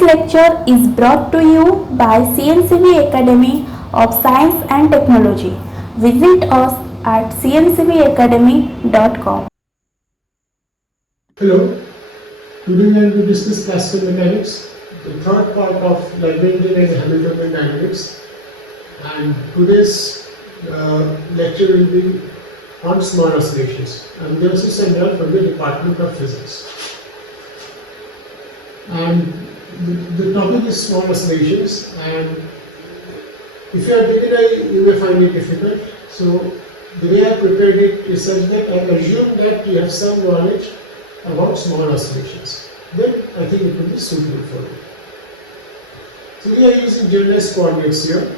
This lecture is brought to you by CNCB Academy of Science and Technology. Visit us at cncbacademy.com. Hello, today we are going to discuss classical mechanics, the third part of Lagrangian and Hamiltonian dynamics, and today's lecture will be on small oscillations. I'm Devasis Sandal from the Department of Physics. And the topic is small oscillations, and if you are beginner you may find it difficult. So the way I prepared it is such that I assume that you have some knowledge about small oscillations. Then I think it will be suitable for you. So we are using generalized coordinates here,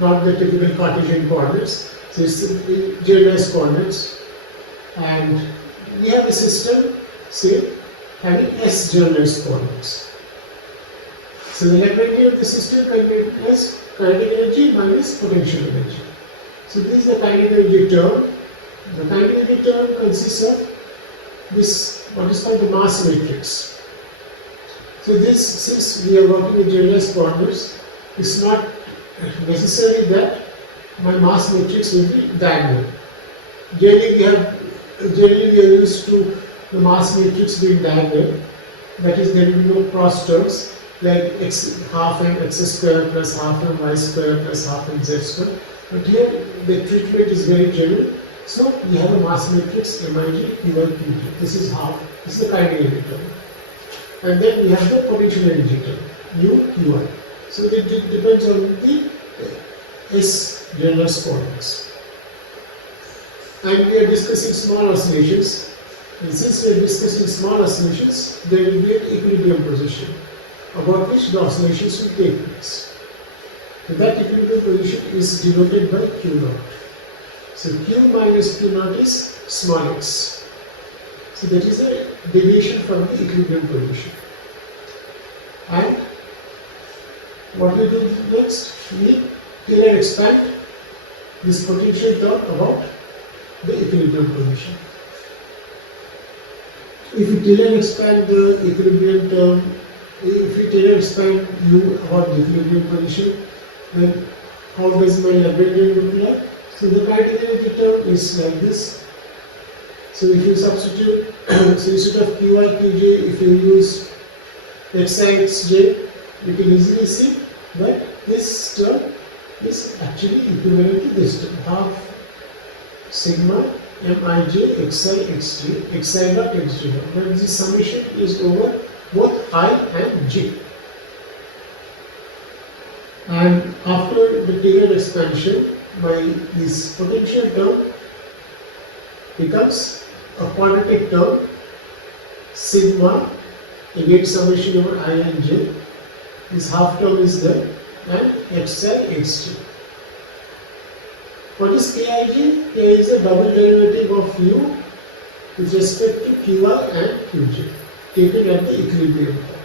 not the typical Cartesian coordinates. So it's the generalized coordinates, and we have a system, say, having S generalized coordinates. So the Lagrangian of the system can be written as kinetic energy minus potential energy. So this is the kinetic energy term. The kinetic energy term consists of this, what is called the mass matrix. So this, since we are working with generalized coordinates, it's not necessary that my mass matrix will be diagonal. Generally we are used to the mass matrix being diagonal. That is, there will be no cross terms like half m x square plus half m y square plus half m z square. But here the treatment is very general. So we have a mass matrix Mij, Qi, Qj. This is half. This is the kinetic energy term. And then we have the potential energy term, U, Qi. So it depends on the S generalized coordinates. And we are discussing small oscillations. And since we are discussing small oscillations, there will be an equilibrium position about which the oscillations will take place. So that equilibrium position is denoted by Q naught. So Q minus Q naught is small x. So that is a deviation from the equilibrium position. And what we do next? We Taylor expand this potential term about the equilibrium position. If we Taylor expand the equilibrium term, if we Taylor expand U about the equilibrium position, then how does my Lagrangian look like? So the kinetic energy term is like this. So if you substitute, so instead of Qi, Qj, if you use xi, xj, you can easily see that this term is actually equivalent to this term, half sigma Mij xi xj, xi dot xj dot. But this summation is over both I and j. And after the Taylor expansion, this potential term becomes a quadratic term, sigma, again summation over I and j. This half term is there, and xi xj. What is Kij? K is a double derivative of u with respect to Qi and Qj, taken at the equilibrium point.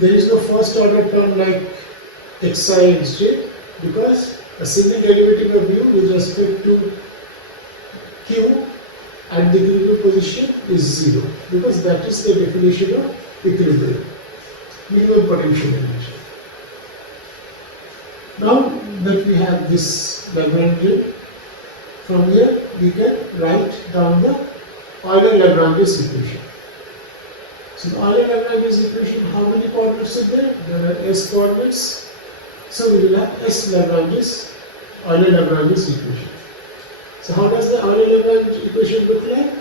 There is no first order term like xi xj, because a single derivative of u with respect to Q at the equilibrium position is 0, because that is the definition of equilibrium, minimum potential energy. Now that we have this Lagrangian, from here we can write down the Euler-Lagrange's equation. So the Euler-Lagrange's equation, how many coordinates are there? There are S coordinates. So we will have S Lagrange's Euler-Lagrange's equation. So how does the Euler-Lagrange equation look like?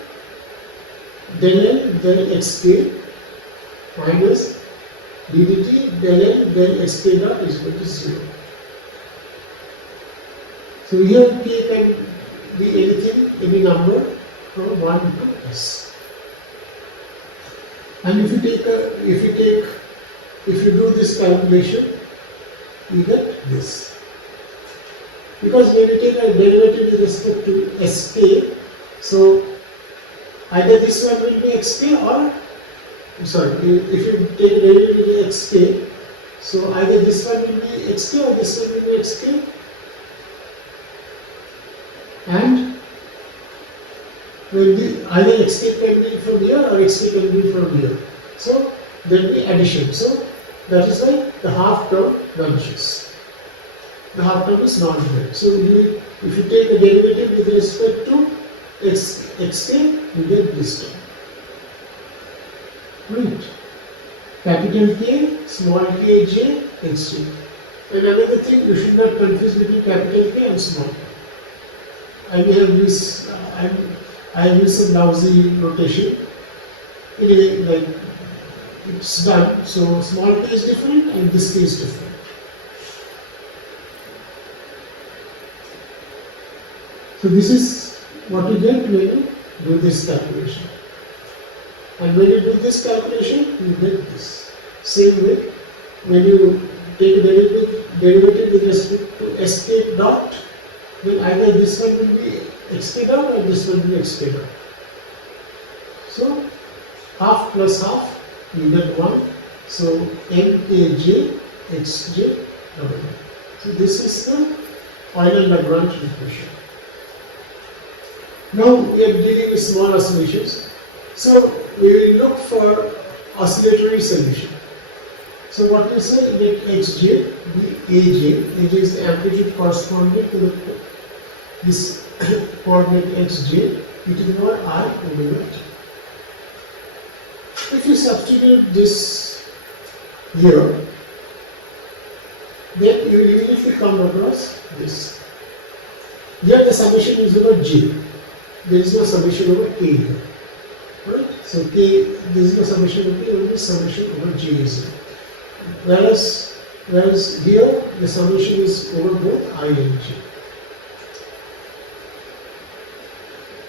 Del L del xk minus ddt del L del xk dot is equal to 0. So here k can be anything, any number from 1 to s. And if you do this calculation, you get this. Because when you take a derivative with respect to sk, so either this one will be xk or, if you take a derivative with xk, so either this one will be xk or this one will be xk. And when either xk can be from here or xk can be from here. So there will be addition. So that is why the half term vanishes. The half term is non-zero. So if you take a derivative with respect to xk, you get this term. Right. Capital K, small k, j, xj. And another thing, you should not confuse between capital K and small k. I may have used, I have used some lousy notation. Anyway, like it's done. So small k is different and this k is different. So this is what you get when you do this calculation. And when you do this calculation, you get this. Same way, when you take a derivative with respect to sk dot, then either this one will be xk dot or this one will be xk dot. So half plus half, you get 1. So nkj xj double. So this is the Euler-Lagrange equation. Now we are dealing with small oscillations. So we will look for oscillatory solution. So what we say that xj, aj is the amplitude corresponding to this coordinate xj, e to the power I omega t. If you substitute this here, then you will immediately come across this. Here the summation is over j. There is no summation over k here. Right? So k, there is no summation over k, only summation over j is here. Whereas here the summation is over both I and j.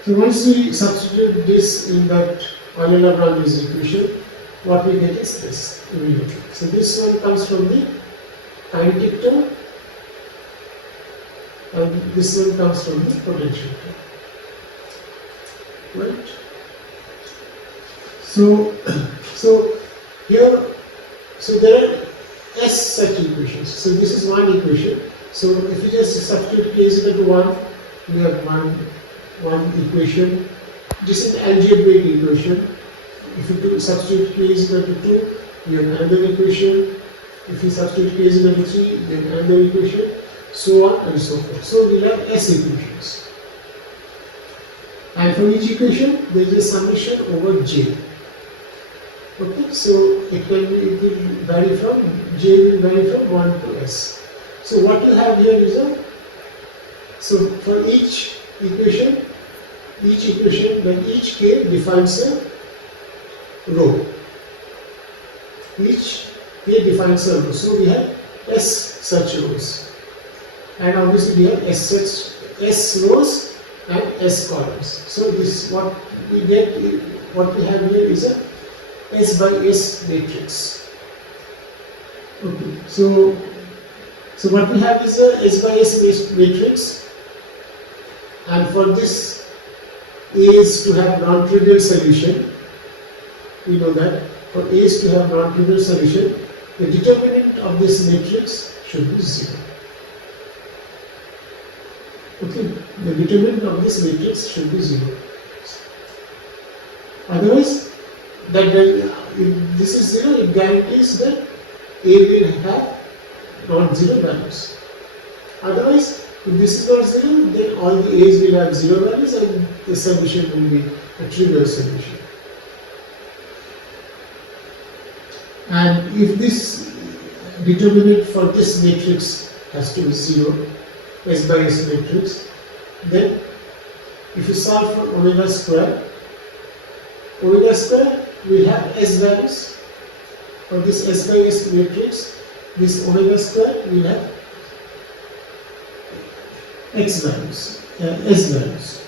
So once we substitute this in that Euler-Lagrange equation, what we get is this immediately. So this one comes from the kinetic term and this one comes from the potential term. Right? So here, so there are s such equations. So this is one equation. So if you just substitute k is equal to 1, we have one equation. This is an algebraic equation. If you substitute k is equal to 2, we have another equation. If you substitute k is equal to 3, we have another equation. So on and so forth. So we have s equations. And for each equation, there is a summation over j. Okay, so it will vary from j will vary from 1 to s. So what you have here is so for each equation, then each k defines a row. Each k defines a row. So we have s such rows, and obviously we have s rows and s columns. So this what we get. What we have here is a S by S matrix. Okay, so what we have is a S by S matrix, and for this A is to have non-trivial solution. We know that for A is to have non-trivial solution, the determinant of this matrix should be 0. Okay, the determinant of this matrix should be 0. Otherwise, if this is 0, it guarantees that A will have non-zero values. Otherwise, if this is not 0, then all the A's will have 0 values and the solution will be a trivial solution. And if this determinant for this matrix has to be 0, S by S matrix, then if you solve for omega square will have S values. For this S by S matrix, this omega square will have X values, S values.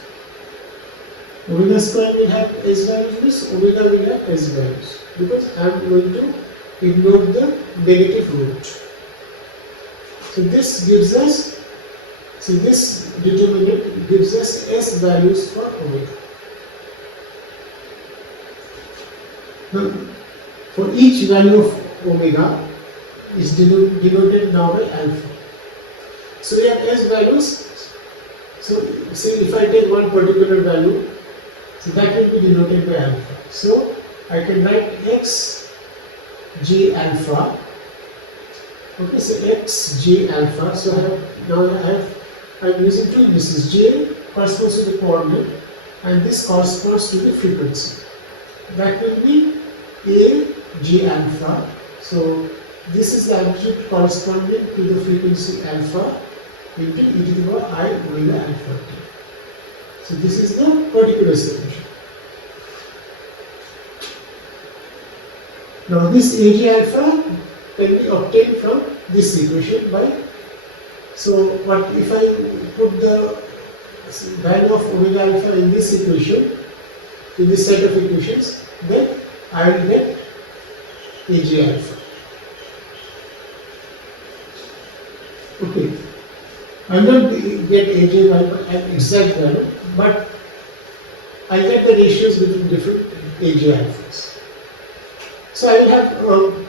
Omega square will have S values, omega will have S values, because I am going to ignore the negative root. So this gives us, this determinant gives us S values for omega. Now, for each value of omega is denoted now by alpha. So we have S values. So say if I take one particular value, so that will be denoted by alpha. So I can write x j alpha. Okay, so x j alpha. So I'm using two indices. J corresponds to the coordinate, and this corresponds to the frequency. That will be a j alpha. So this is the amplitude corresponding to the frequency alpha into e to the power I omega alpha t. So this is the particular solution. Now this Aj alpha can be obtained from this equation by, so what if I put the value of omega alpha in this equation, in this set of equations, then I will get Aj alpha. Okay, I will not get Aj alpha an exact value, but I get the ratios between different Aj alphas. So I will have a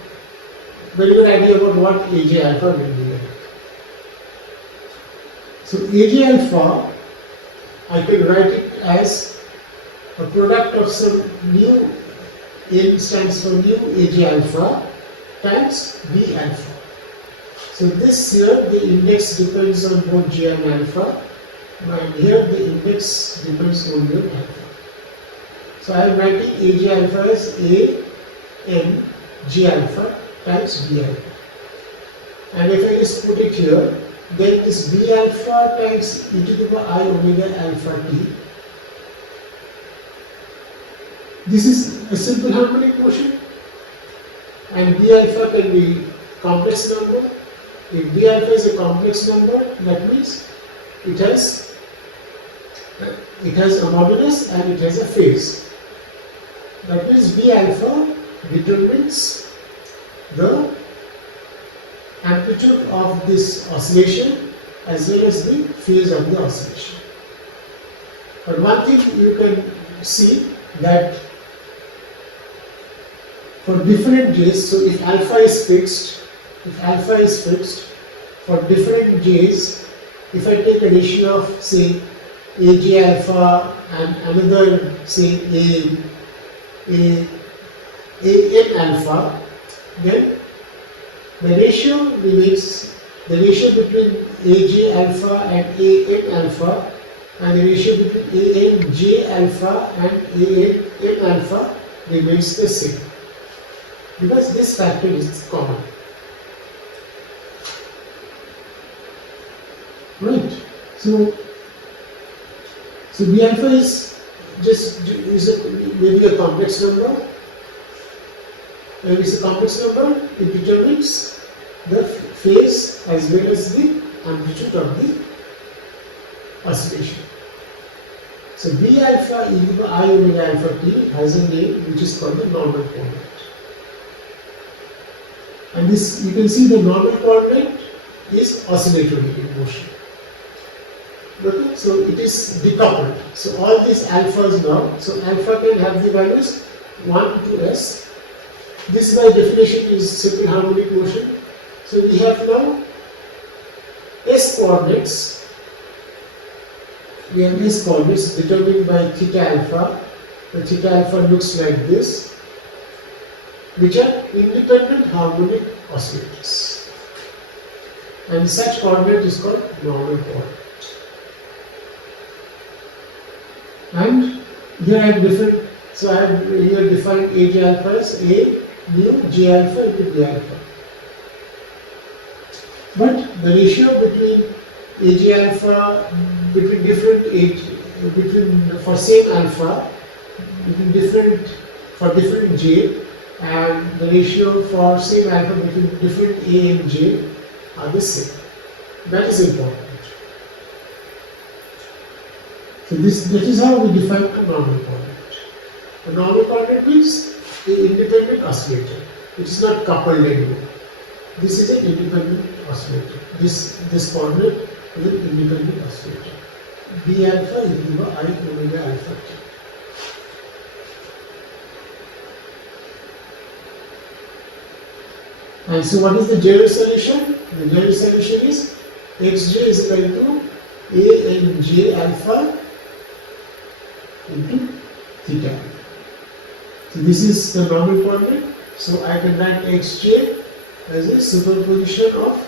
very good idea about what Aj alpha will be like. So Aj alpha, I can write it as a product of some new, N stands for new Aj alpha times B alpha. So this here the index depends on both J and alpha, and here the index depends only on alpha. So I am writing Aj alpha as A n J alpha times B alpha. And if I just put it here, then this B alpha times e to the power I omega alpha t. This is a simple harmonic motion, and B alpha can be complex number. If B alpha is a complex number, that means it has a modulus and it has a phase. That means B alpha determines the amplitude of this oscillation as well as the phase of the oscillation. But one thing you can see that for different j's, so if alpha is fixed, for different j's, if I take a ratio of say Aj alpha and another say a n alpha, then the ratio remains, the ratio between Aj alpha and an alpha, and the ratio between an j alpha and an alpha remains the same, because this factor is common. Right. So B alpha is maybe a complex number. When it's a complex number, it determines the phase as well as the amplitude of the oscillation. So B alpha e to the I omega alpha t has a name which is called the normal coordinate. And this, you can see the normal coordinate is oscillatory in motion. Okay, so it is decoupled. So all these alphas now, so alpha can have the values 1 to s. This by definition is simple harmonic motion. So we have now s coordinates. We have s coordinates determined by theta alpha. The theta alpha looks like this, which are independent harmonic oscillators. And such coordinate is called normal coordinate. And here I have different, so I have here defined Aj alpha as A mu J alpha into B alpha. But the ratio between Aj alpha, between different for same alpha, for different J, and the ratio for same alpha between different A and J are the same. That is important. So that is how we define a normal coordinate. A normal coordinate means an independent oscillator. It is not coupled anymore. This is an independent oscillator. This coordinate is an independent oscillator. B alpha is equal to I omega alpha t. And so what is the general solution? The general solution is xj is equal to A n j alpha into theta. So this is the normal coordinate. So I can write xj as a superposition of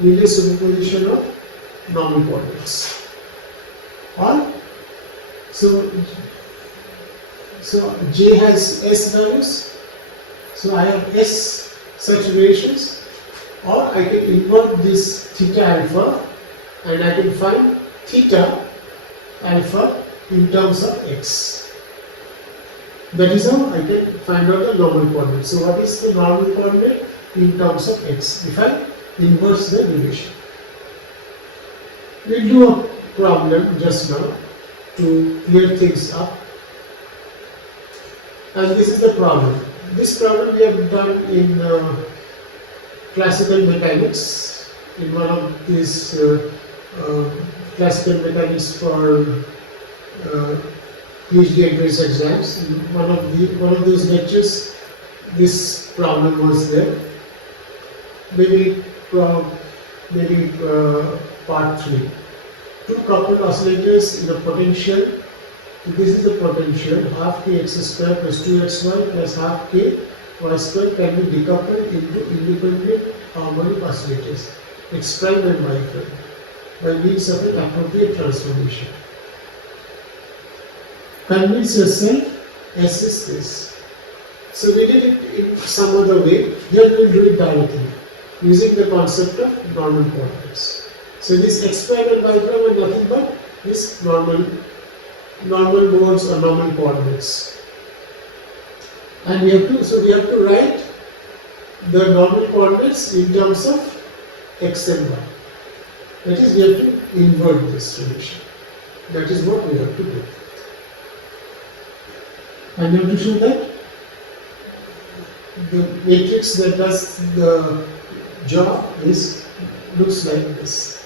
linear superposition of normal coordinates. Or so j has s values. So I have s such relations, or I can invert this theta alpha and I can find theta alpha in terms of x. That is how I can find out the normal coordinate. So what is the normal coordinate in terms of x if I inverse the relation? We'll do a problem just now to clear things up. And this is the problem. This problem we have done in classical mechanics, in one of these classical mechanics for PhD entrance exams. In one of those lectures, this problem was there. Maybe part 3. Two coupled oscillators in a potential. This is the potential, half k x square plus 2xy plus half k y square can be decoupled into independent harmonic oscillators, x prime and y prime, by means of an appropriate transformation. Convince yourself S is this. So we did it in some other way. Here we will do it directly, using the concept of normal coordinates. So this x prime and y prime are nothing but this normal modes or normal coordinates. And we have to write the normal coordinates in terms of x and y. That is, we have to invert this relation. That is what we have to do. And we have to show that the matrix that does the job looks like this.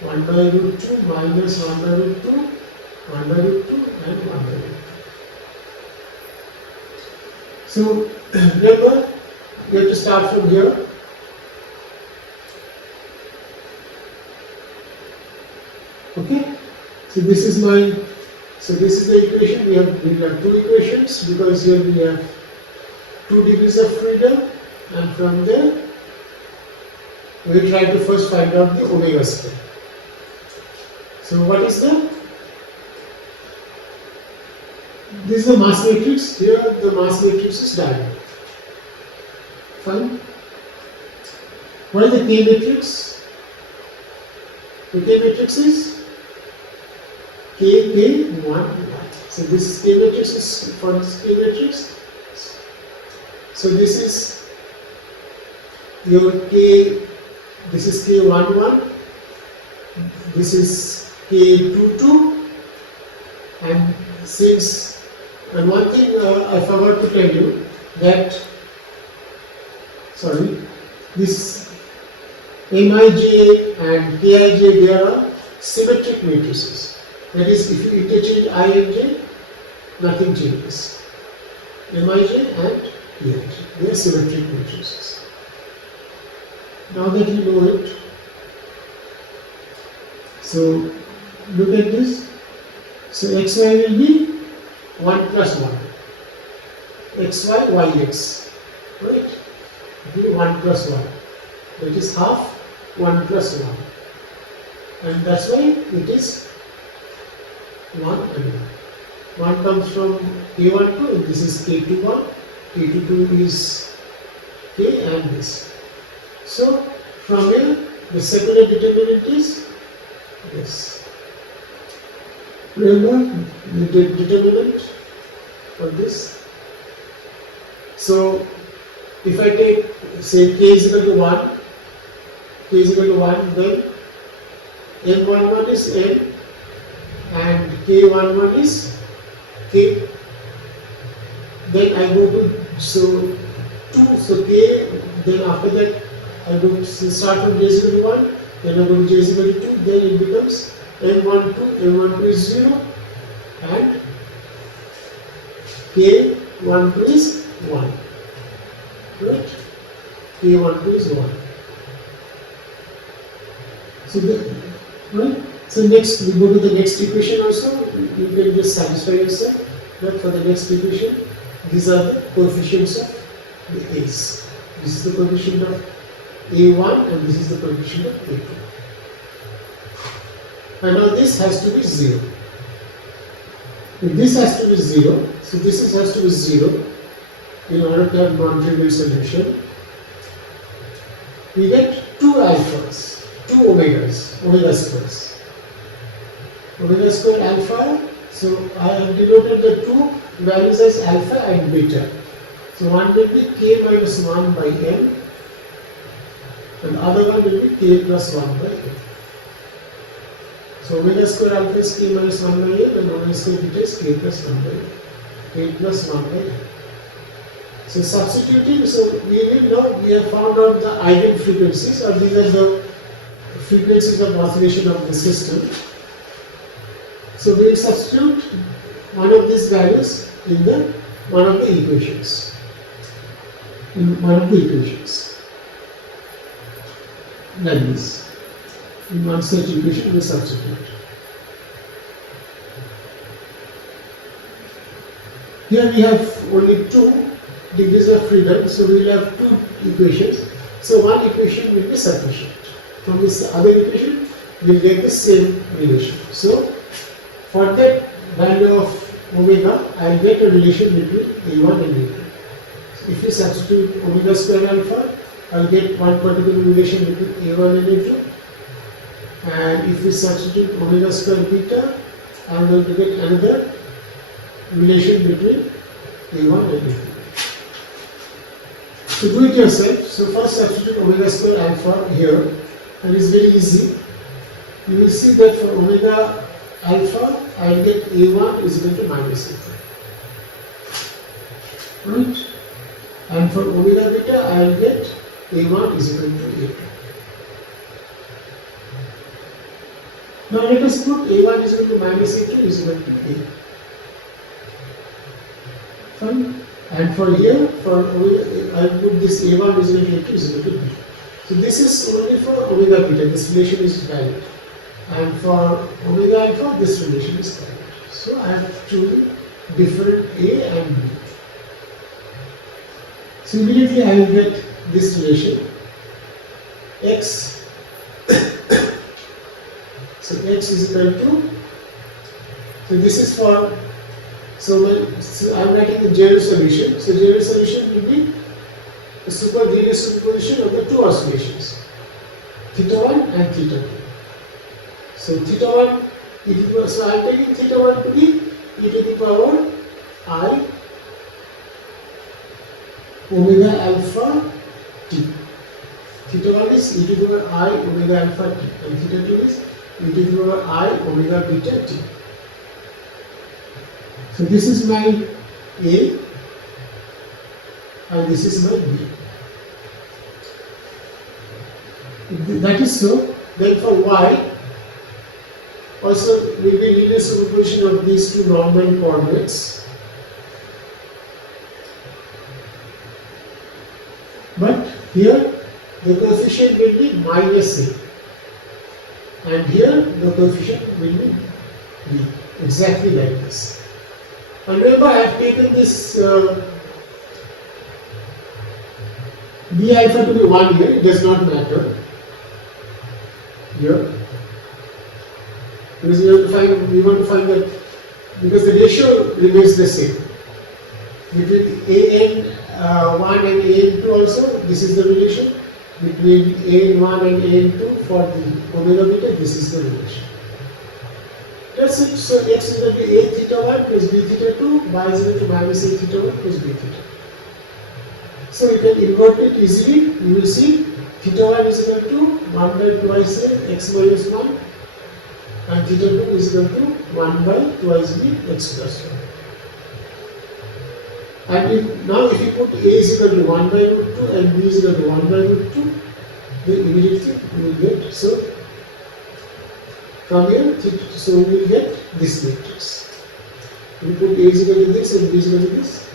1 by root 2 minus 1 by root 2, 1 by root 2 and 1 by root 2. So remember, we have to start from here. Okay? So this is the equation. We have two equations because here we have 2 degrees of freedom, and from there we try to first find out the omega square. So what is this is the mass matrix. Here the mass matrix is diagonal. Fine. What is the K matrix? The K matrix is K, 1, 1. So this K matrix is for this K matrix. So this is your K, this is K11, this is K22, and one thing I forgot to tell you that, this Mij and Kij, they are symmetric matrices. That is, if you interchange I and J, nothing changes. Mij and Kij, they are symmetric matrices. Now that you know it, so look at this. So xy will be 1 plus 1. Xy, yx. Right? It will be 1 plus 1. That is half 1 plus 1. And that's why it is 1 and 1. 1 comes from K12 and this is K21. K22 is K and this. So from here the secular determinant is this. Remember the determinant of this. So if I take, say, k is equal to 1, then n11 is n and k11 is k. Then I go to 2, so k, then after that I go to start from j is equal to 1, then I go to j is equal to 2, then it becomes m12 is 0 and k12 is 1. Right? k12 is 1. So next we go to the next equation also. You can just satisfy yourself that for the next equation these are the coefficients of the A's. This is the coefficient of A1 and this is the coefficient of A2. And now this has to be 0. If this has to be 0, so this has to be 0 in order to have non-trivial solution. We get 2 alphas, 2 omegas, omega squares. Omega square alpha, so I have denoted the 2 values as alpha and beta. So one will be k minus 1 by n and other one will be k plus 1 by n. So omega square alpha is k minus 1 by n and omega square beta is k plus 1 by n. K plus 1 by n. So substituting, so we will know we have found out the eigen frequencies, or these are the frequencies of oscillation of the system. So we will substitute one of these values in one of the equations. Like this. In one such equation we substitute. Here we have only 2 degrees of freedom, so we will have 2 equations. So one equation will be sufficient. From this other equation, we will get the same relation. So for that value of omega, I will get a relation between A1 and A2. So if we substitute omega square alpha, I will get one particular relation between A1 and A2. And if we substitute omega square beta, I am going to get another relation between A1 and A2. So do it yourself. So first substitute omega square alpha here, and it's very easy. You will see that for omega alpha, I will get A1 is equal to minus A2. Right? And for omega beta, I will get A1 is equal to A2. Now let us put A1 is equal to minus A2 is equal to A. Fine. And for here, for omega, I put this A1 is equal to A2 is equal to B. So this is only for omega beta, this relation is valid. And for omega alpha, this relation is valid. So I have two different A and B. So immediately I will get this relation x. So x is equal to, so this is for, so I am writing the general solution. So general solution will be the linear superposition of the two oscillations, theta 1 and theta 2. So theta 1, so I am taking theta 1 to be e to the power I omega alpha t. Theta 1 is e to the power I omega alpha t, and theta 2 is e to the power I omega beta t. So this is my A and this is my B. That is so. Then for Y, also will be linear superposition of these two normal coordinates. But here the coefficient will be minus A, and here the coefficient will be B, exactly like this. And remember, I have taken this B alpha to be 1 here, it does not matter here, because we want to find that, because the ratio remains the same between AN1 and AN2 also. This is the relation between AN1 and AN2 for the omega beta. This is the relation. That's it. So x is equal to A theta 1 plus B theta 2, y is equal to minus A theta 1 plus B theta. So you can invert it easily. You will see theta 1 is equal to 1 by twice A x minus 1, and theta 2 is equal to 1 by twice B x plus 1. And now if you put A is equal to 1 by root 2 and B is equal to 1 by root 2, then immediately you will get, so from here, so we will get this matrix. We put A is equal to this and B is equal to this.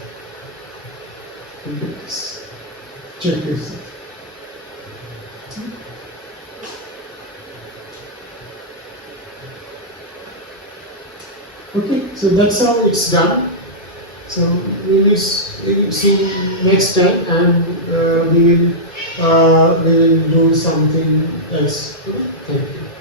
We get this. Check this. Okay, so that's how it's done. So we will see next time, and we will do something else. Thank you.